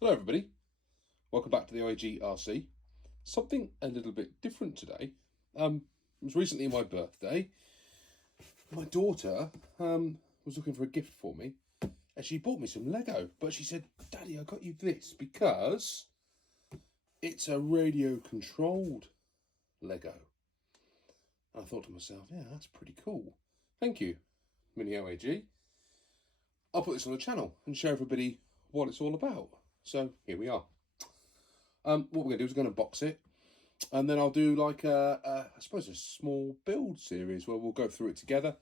Hello everybody, welcome back to the OAG RC. Something a little bit different today. It was recently my birthday. My daughter was looking for a gift for me and she bought me some Lego, but she said, "Daddy, I got you this because it's a radio controlled Lego." And I thought to myself, yeah, that's pretty cool. Thank you, Mini OAG. I'll put this on the channel and show everybody what it's all about. So here we are. What we're going to do is we're going to unbox it, and then I'll do like I suppose a small build series where we'll go through it together,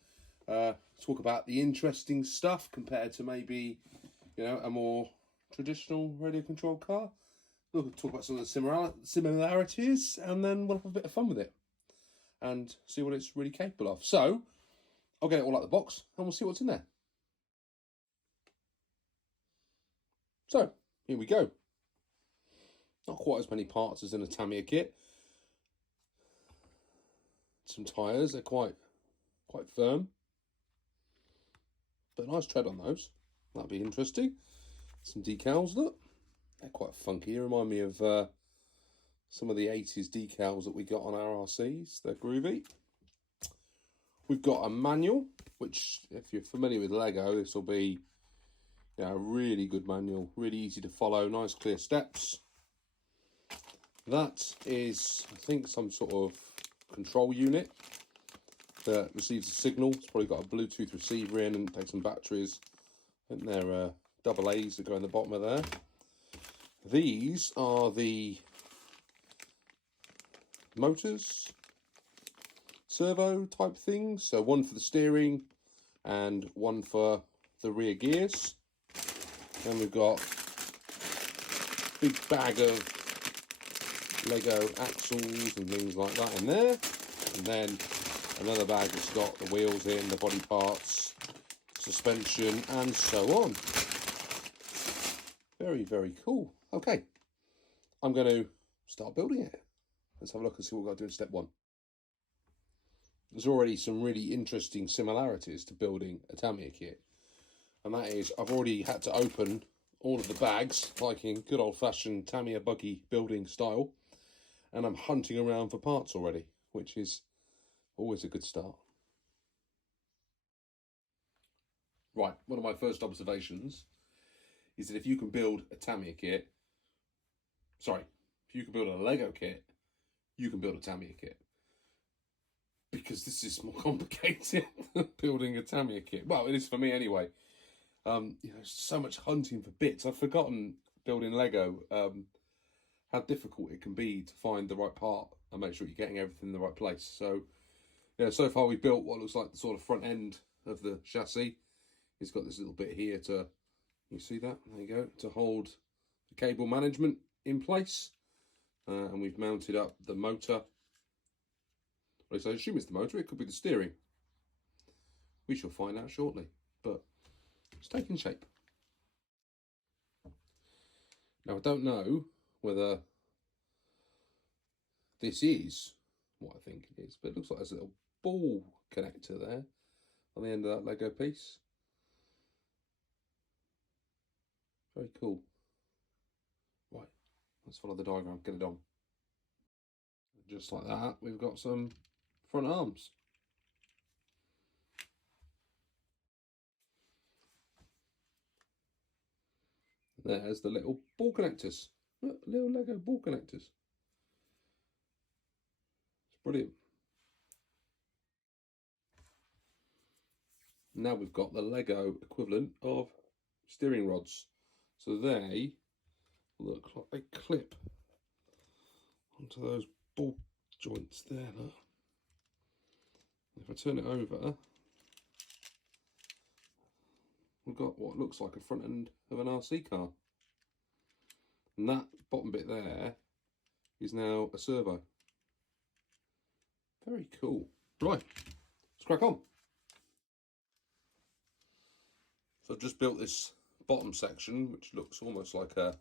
talk about the interesting stuff compared to maybe, you know, a more traditional radio controlled car. We'll talk about some of the similarities, and then we'll have a bit of fun with it and see what it's really capable of. So I'll get it all out of the box and we'll see what's in there. So here we go. Not quite as many parts as in a Tamiya kit. Some tyres, they're quite firm. But nice tread on those. That'd be interesting. Some decals, look. They're quite funky. They remind me of some of the 80s decals that we got on our RCs. They're groovy. We've got a manual, which if you're familiar with Lego, this will be, you know, a really good manual. Really easy to follow, nice clear steps. That is, I think, some sort of control unit that receives a signal. It's probably got a Bluetooth receiver in and takes some batteries. I think they're double A's that go in the bottom of there. These are the motors, servo type things. So one for the steering and one for the rear gears. Then we've got a big bag of Lego axles and things like that in there, and then another bag that's got the wheels in, the body parts, suspension, and so on. Very, very cool. Okay, I'm going to start building it. Let's have a look and see what we've got to do in step one. There's already some really interesting similarities to building a Tamiya kit, and that is I've already had to open all of the bags like in good old-fashioned Tamiya buggy building style. And I'm hunting around for parts already, which is always a good start. Right, one of my first observations is that if you can build a Tamiya kit, if you can build a Lego kit, you can build a Tamiya kit. Because this is more complicated than building a Tamiya kit. Well, it is for me anyway. You know, so much hunting for bits. I've forgotten building Lego. How difficult it can be to find the right part and make sure you're getting everything in the right place. So, yeah, so far we've built what looks like the sort of front end of the chassis. It's got this little bit here to, you see that? There you go, to hold the cable management in place. And we've mounted up the motor. Well, at least I assume it's the motor, it could be the steering. We shall find out shortly, but it's taking shape. Now, I don't know whether this is what I think it is, but it looks like there's a little ball connector there on the end of that Lego piece. Very cool. Right, let's follow the diagram, get it on. Just like that, we've got some front arms. There's the little ball connectors. Look, little Lego ball connectors. It's brilliant. Now we've got the Lego equivalent of steering rods. So they look like they clip onto those ball joints there. Look. If I turn it over, we've got what looks like a front end of an RC car. And that bottom bit there is now a servo. Very cool. Right, let's crack on. So I've just built this bottom section, which looks almost like a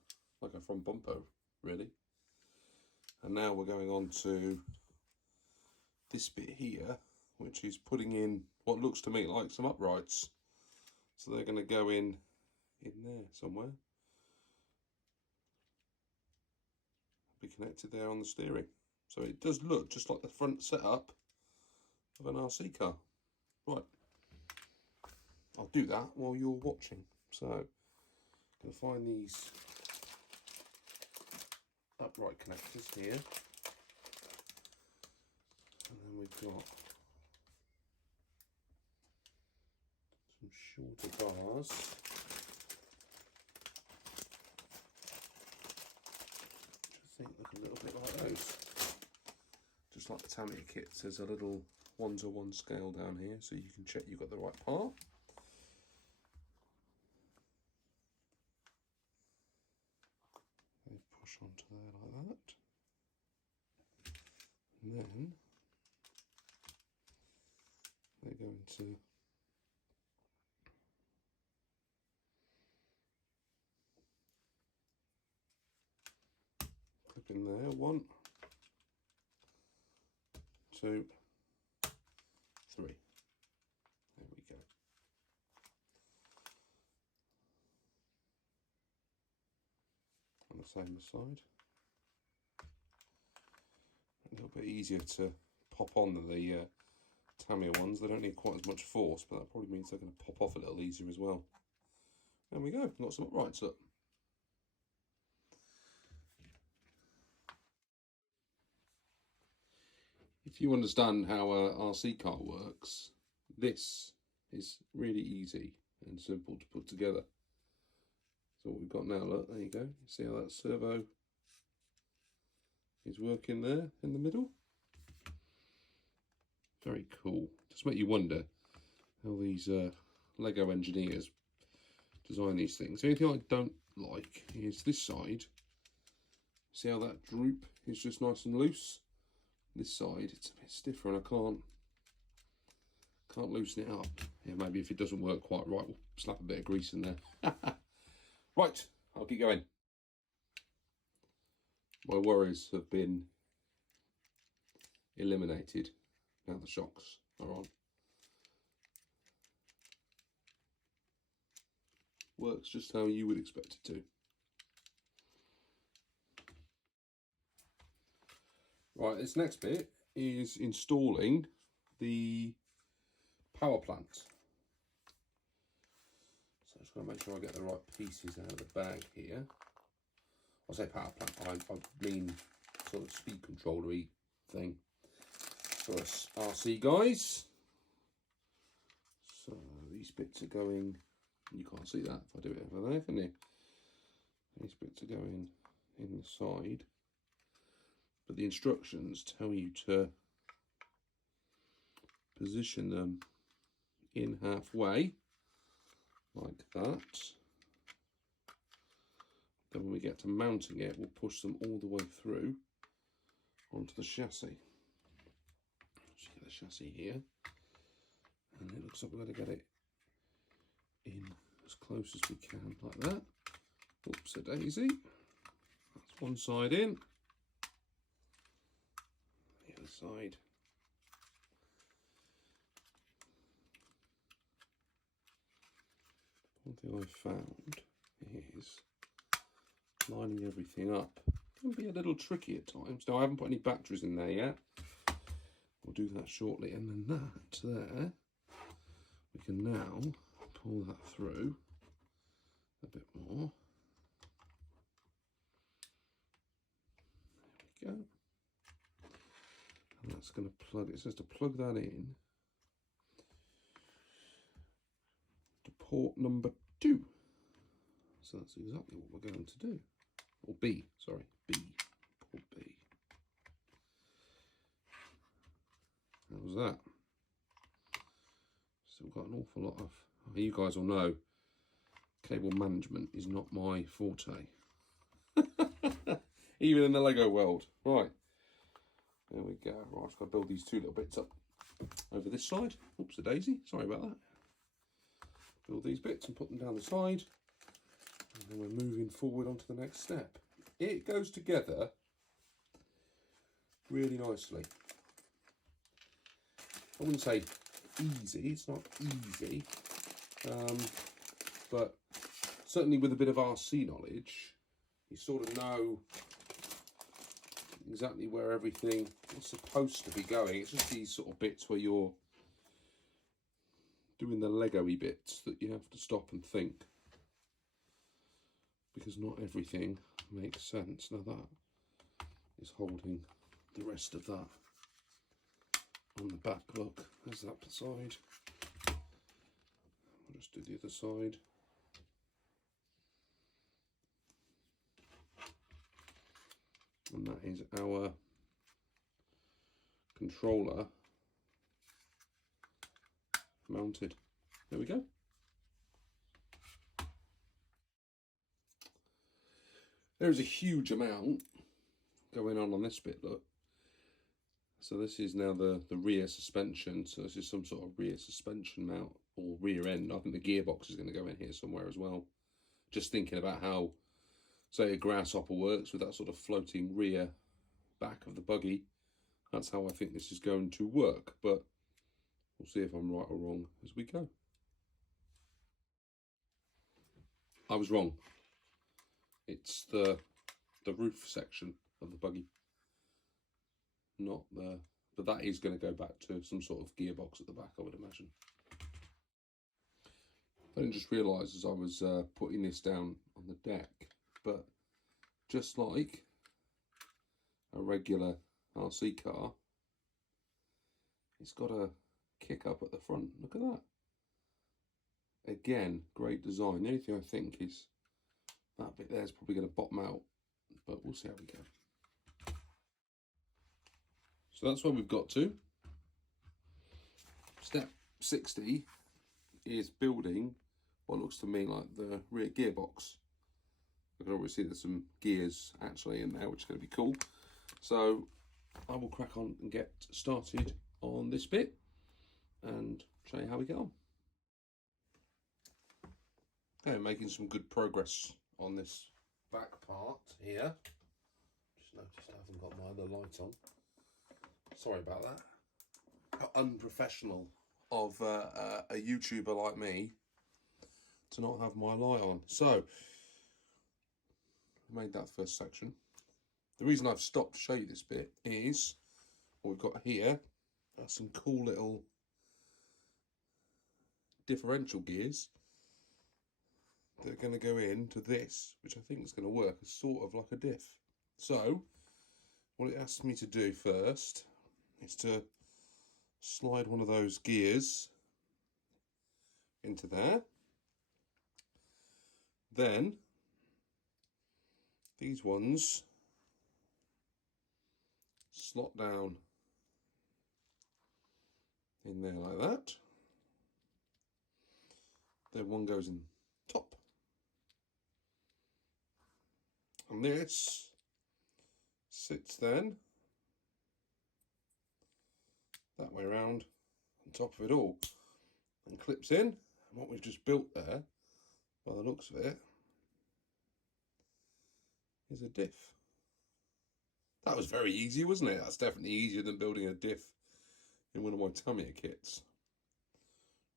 front bumper, really. And now we're going on to this bit here, which is putting in what looks to me like some uprights. So they're going to go in there somewhere. be connected there on the steering. So it does look just like the front setup of an RC car. Right, I'll do that while you're watching. So I'm going to find these upright connectors here, and then we've got some shorter bars. Which I think look a little bit like those. Just like the Tamiya kits, there's a little 1:1 scale down here, so you can check you've got the right part. They push onto there like that, and then they go into clip in there. 1, 2, 3. There we go. On the same side. A little bit easier to pop on than the Tamiya ones. They don't need quite as much force, but that probably means they're going to pop off a little easier as well. There we go. Got some uprights up. If you understand how a RC car works, this is really easy and simple to put together. So what we've got now, look, there you go. You see how that servo is working there in the middle? Very cool. Just make you wonder how these Lego engineers design these things. The only thing I don't like is this side. See how that droop is just nice and loose? This side, it's a bit stiffer and I can't loosen it up. Yeah, maybe if it doesn't work quite right, we'll slap a bit of grease in there. Right, I'll keep going. My worries have been eliminated. Now the shocks are on. Works just how you would expect it to. Right, this next bit is installing the power plant. So I just got to make sure I get the right pieces out of the bag here. I say power plant, I mean sort of speed controller-y thing for us RC guys. So these bits are going, you can't see that if I do it over there, can you? These bits are going in the side. But the instructions tell you to position them in halfway, like that. Then when we get to mounting it, we'll push them all the way through onto the chassis. So you get the chassis here, and it looks like we're going to get it in as close as we can, like that. Oops-a-daisy. That's one side in. Side. One thing I found is lining everything up can be a little tricky at times. Now I haven't put any batteries in there yet. We'll do that shortly, and then that there, we can now pull that through a bit more. There we go. And that's going to plug, it says to plug that in to port number 2. So that's exactly what we're going to do. Or B, sorry, B, port B. How's that? Still got an awful lot of, you guys will know, cable management is not my forte. Even in the Lego world. Right. There we go. Right, I've got to build these 2 little bits up over this side. Oops, a daisy. Sorry about that. Build these bits and put them down the side. And then we're moving forward onto the next step. It goes together really nicely. I wouldn't say easy. It's not easy. But certainly with a bit of RC knowledge, you sort of know exactly where everything is supposed to be going. It's just these sort of bits where you're doing the Lego-y bits that you have to stop and think, because not everything makes sense. Now that is holding the rest of that on the back. Look, there's that side. I'll just do the other side. And that is our controller mounted. There we go. There is a huge amount going on this bit, look. So this is now the rear suspension. So this is some sort of rear suspension mount or rear end. I think the gearbox is going to go in here somewhere as well. Just thinking about how, say, a grasshopper works with that sort of floating rear back of the buggy. That's how I think this is going to work, but we'll see if I'm right or wrong as we go. I was wrong. It's the roof section of the buggy, not the, but that is going to go back to some sort of gearbox at the back, I would imagine. I didn't just realise as I was putting this down on the deck, but just like a regular RC car, it's got a kick up at the front. Look at that. Again, great design. The only thing I think is that bit there is probably going to bottom out, but we'll see how we go. So that's where we've got to. Step 60 is building what looks to me like the rear gearbox. I can already see there's some gears actually in there, which is going to be cool. So I will crack on and get started on this bit and show you how we get on. Okay, making some good progress on this back part here. Just noticed I haven't got my other light on. Sorry about that. How unprofessional of a YouTuber like me to not have my light on. So, I made that first section. The reason I've stopped to show you this bit is what we've got here are some cool little differential gears that are going to go into this, which I think is going to work as sort of like a diff. So, what it asks me to do first is to slide one of those gears into there. Then these ones slot down in there like that. Then one goes in top. And this sits then that way around on top of it all and clips in. And what we've just built there, by the looks of it, is a diff. That was very easy, wasn't it? That's definitely easier than building a diff in one of my Tamiya kits.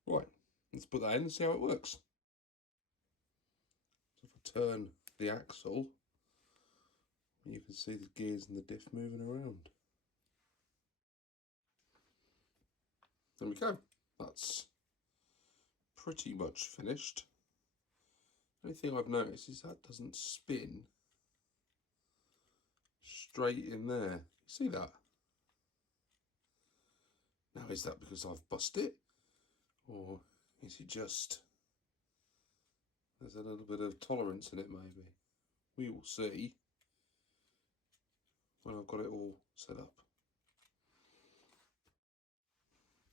Right, let's put that in and see how it works. So if I turn the axle, you can see the gears and the diff moving around. There we go. That's pretty much finished. The only thing I've noticed is that doesn't spin straight in there. See that? Now, is that because I've busted it? Or is it just there's a little bit of tolerance in it maybe? We will see when I've got it all set up.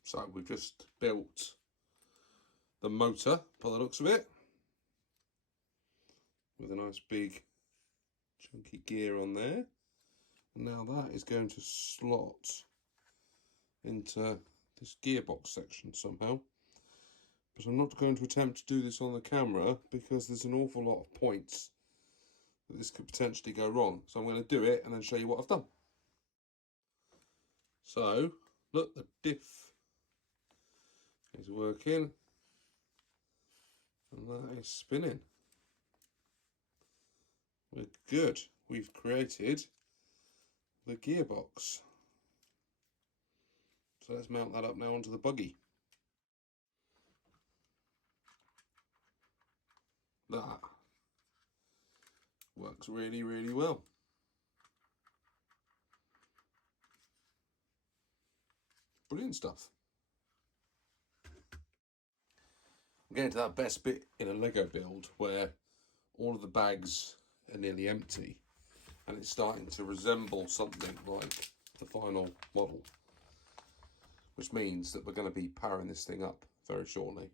So we've just built the motor by the looks of it, with a nice big chunky gear on there. And now that is going to slot into this gearbox section somehow. But I'm not going to attempt to do this on the camera because there's an awful lot of points that this could potentially go wrong. So I'm going to do it and then show you what I've done. So, look, the diff is working and that is spinning. We're good. We've created the gearbox. So let's mount that up now onto the buggy. That works really, really well. Brilliant stuff. I'm getting to that best bit in a Lego build where all of the bags are nearly empty and it's starting to resemble something like the final model, which means that we're going to be powering this thing up very shortly.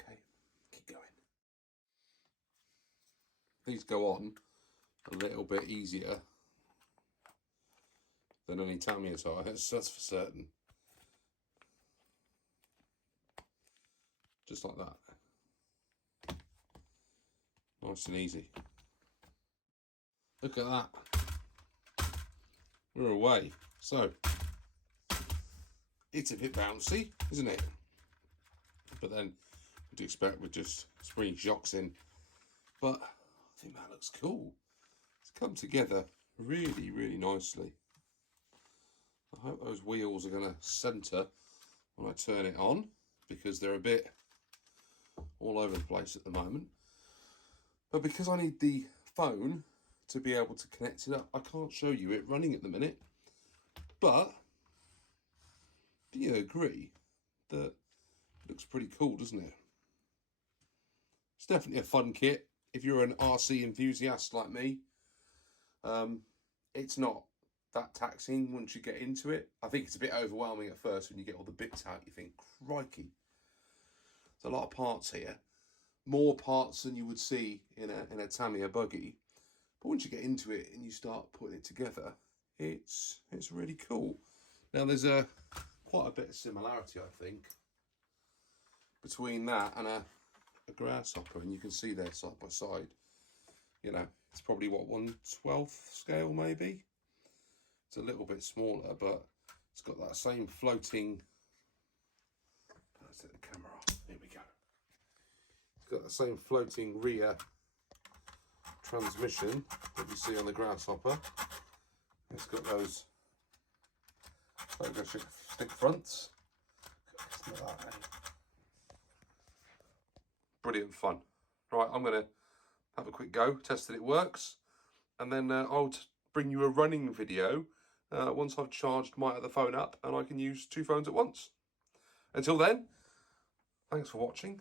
Okay, keep going. These go on a little bit easier than any Tamiya tyres, that's for certain. Just like that. Nice and easy. Look at that. We're away. So, it's a bit bouncy, isn't it? But then, what do you expect with just spring shocks in? But I think that looks cool. It's come together really, really nicely. I hope those wheels are going to centre when I turn it on, because they're a bit all over the place at the moment. But because I need the phone to be able to connect it up, I can't show you it running at the minute. But do you agree that it looks pretty cool, doesn't it? It's definitely a fun kit if you're an RC enthusiast like me. It's not that taxing once you get into it. I think it's a bit overwhelming at first when you get all the bits out. You think, crikey, there's a lot of parts here. More parts than you would see in a Tamiya buggy. But once you get into it and you start putting it together, it's really cool. Now there's quite a bit of similarity, I think, between that and a grasshopper, and you can see they're side by side. You know, it's probably what, 1/12 scale maybe. It's a little bit smaller, but it's got that same floating. Let's set the camera on. Here we go. It's got the same floating rear transmission that you see on the grasshopper. It's got those pogo stick fronts. Brilliant fun. Right, I'm going to have a quick go, test that it works, and then I'll bring you a running video once I've charged my other phone up and I can use two phones at once. Until then, thanks for watching,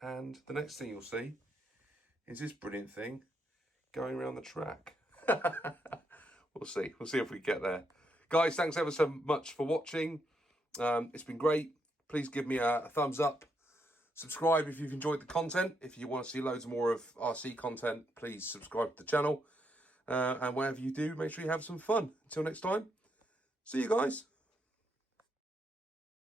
and the next thing you'll see is this brilliant thing going around the track. We'll see if we get there. Guys, thanks ever so much for watching. It's been great. Please give me a thumbs up. Subscribe if you've enjoyed the content. If you want to see loads more of RC content, please subscribe to the channel. And whatever you do, make sure you have some fun. Until next time, see you guys.